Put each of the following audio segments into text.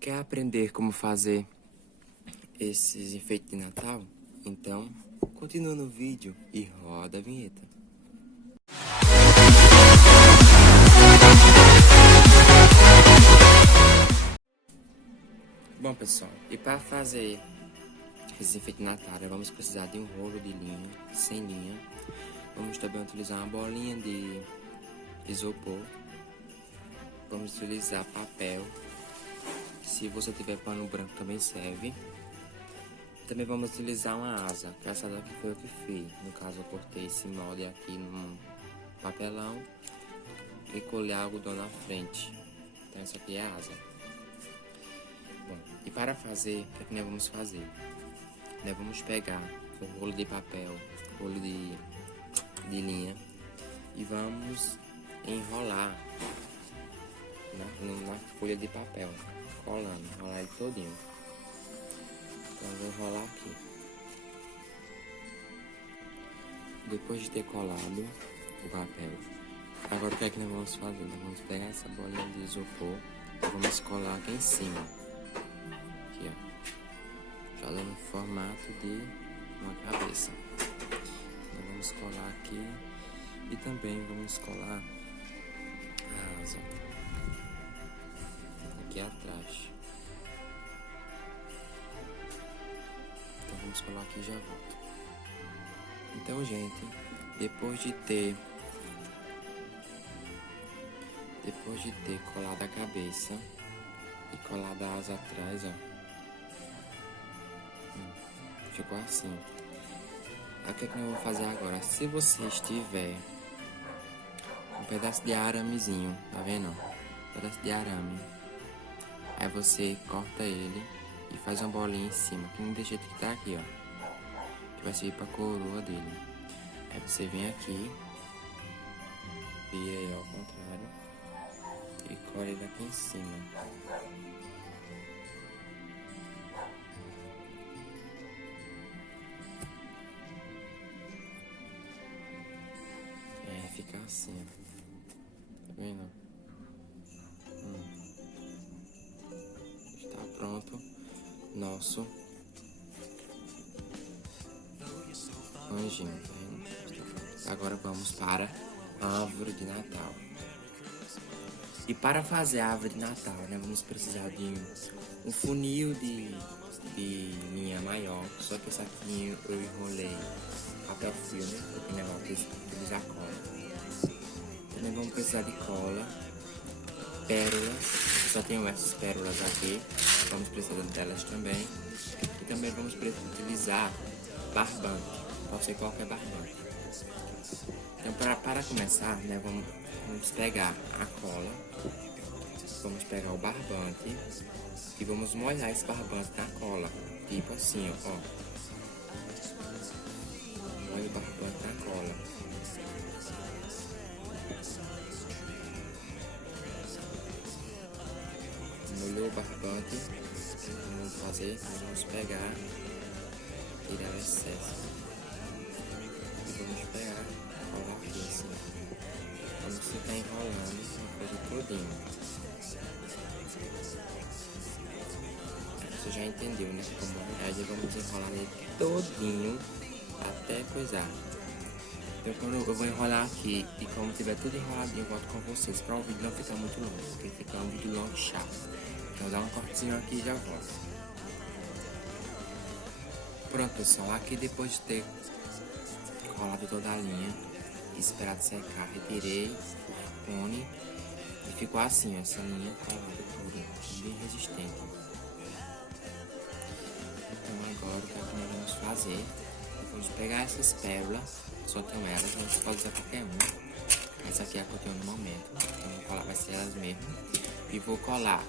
Quer aprender como fazer esses enfeites de Natal? Então, continua no vídeo e roda a vinheta. Bom, pessoal, e para fazer esse enfeite de Natal, vamos precisar de um rolo de linha, sem linha. Vamos também utilizar uma bolinha de isopor. Vamos utilizar papel. Se você tiver pano branco também serve. Também vamos utilizar uma asa. Essa daqui foi o que fiz. No caso, eu cortei esse molde aqui num papelão e colei algodão na frente. Então essa aqui é a asa. Bom, e para fazer, o que nós vamos fazer? Nós vamos pegar o rolo de papel, rolo de linha e vamos enrolar na folha de papel, colando, enrolar ele todinho. Então eu vou enrolar aqui. Depois de ter colado o papel, agora o que é que nós vamos fazer? Nós vamos pegar essa bolinha de isopor e vamos colar aqui em cima. Aqui, ó. Já dando formato de uma cabeça. Então vamos colar aqui e também vamos colar a asa aqui atrás. Então vamos colar aqui e já volto. Então, gente, depois de ter colado a cabeça e colado a asa atrás, ó, ficou assim. Aí o que é que eu vou fazer agora? Se você tiver um pedaço de aramezinho, tá vendo? Um pedaço de arame, aí você corta ele e faz uma bolinha em cima, que nem do jeito que tá aqui, ó, que vai servir pra coroa dele. Aí você vem aqui, vira ele ao contrário e cola ele aqui em cima. Fica assim, ó. Tá vendo? Está pronto nosso anjinho, tá vendo? Agora vamos para a árvore de Natal. E para fazer a árvore de Natal, né, vamos precisar de um funil de linha maior, só que essa aqui eu enrolei papel filme, porque não vou utilizar cola. Também vamos precisar de cola, pérolas, só tenho essas pérolas aqui, vamos precisar delas também. E também vamos utilizar barbante, pode ser qualquer barbante. Então para começar, né, vamos pegar a cola, vamos pegar o barbante e vamos molhar esse barbante na cola, tipo assim, ó. Molha o barbante na cola. Molhou o barbante, vamos pegar, tirar o excesso e vamos pegar, colar aqui assim. Vamos ficar enrolando a coisa todinha. Você já entendeu, né? Como aí vamos enrolar ele todinho até coisar. Então quando eu vou enrolar aqui e como tiver tudo enroladinho, eu volto com vocês para o vídeo não ficar muito longo, porque fica um vídeo longo e chato. Então dá um cortezinho aqui e já volto. Pronto, pessoal, aqui depois de ter colado toda a linha e esperado secar, retirei o cone e ficou assim, essa linha colada toda, bem resistente. Então agora o que é que nós vamos fazer? Vamos pegar essas pérolas, só tem elas, a gente pode usar qualquer uma. Essa aqui é a que eu tenho no momento, então vou colar, vai ser elas mesmo. E vou colar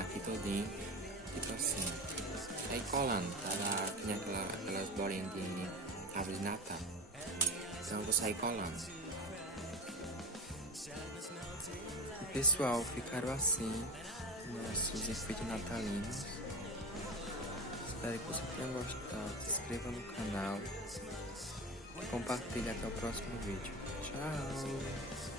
aqui todinho, tipo assim. Aí colando, tá? Que nem aquelas bolinhas de árvore de Natal. Então eu vou sair colando. E, pessoal, ficaram assim nossos enfeites natalinos. Espero que você tenha gostado. Se inscreva no canal. Compartilhe até o próximo vídeo. Tchau!